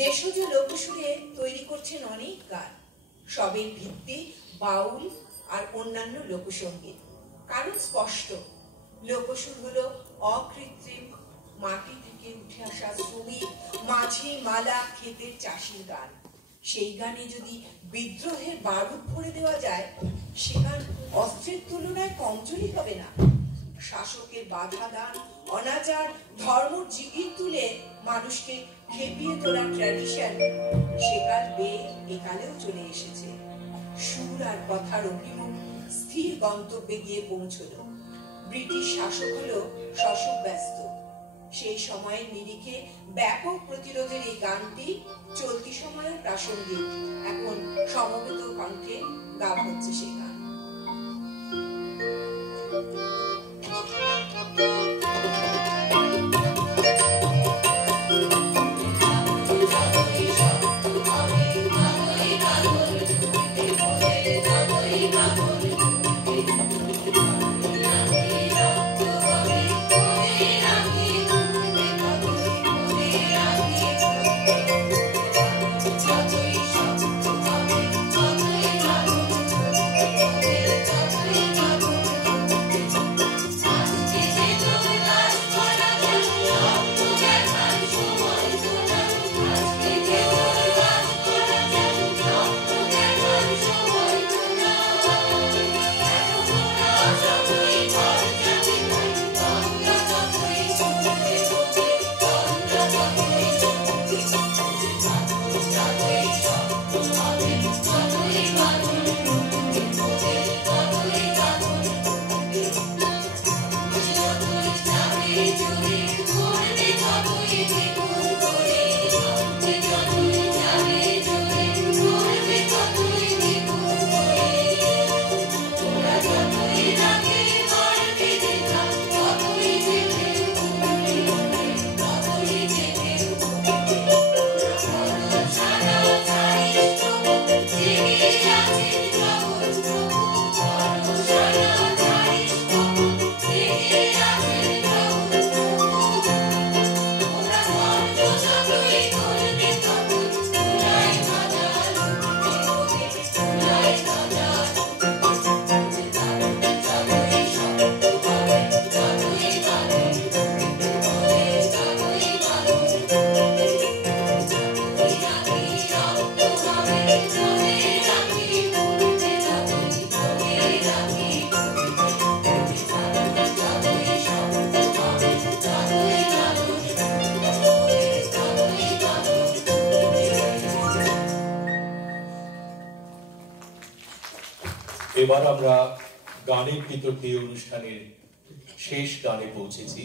দেশজ লোকসুরে তৈরি করছেন অনেক গান। সবের ভিত্তি বাউল আর অন্যান্য লোকসঙ্গীত। কারণ স্পষ্ট, লোকসুর হলো অকৃত্রিম, মাটি থেকে উঠে আসা শ্রমিক, মাঝি, মালা, ক্ষেতের চাষির গান। সেই গানে যদি বিদ্রোহের বারুদ ভরে দেওয়া যায়, সে গান অস্ত্রের তুলনায় কমজোরি হবে না। শাসকের বাধা দান, অনাচার, ধর্ম জিগির তুলে মানুষকে খেপিয়ে তোলার ট্র্যাডিশন সেকাল বেয়ে একালেও চলে এসেছে। সুর আর কথার অভিমুখ স্থির গন্তব্যে গিয়ে পৌঁছল। ব্রিটিশ শাসক হলো শশক ব্যস্ত। সেই সময়ের নিরিখে ব্যাপক প্রতিরোধের এই গানটি চলতি সময়ের প্রাসঙ্গিক। এখন সমবেত কণ্ঠে গাওয়া হচ্ছে সেই গান। এবার আমরা গানের ভিতর দিয়ে অনুষ্ঠানের শেষ গানে পৌঁছেছি।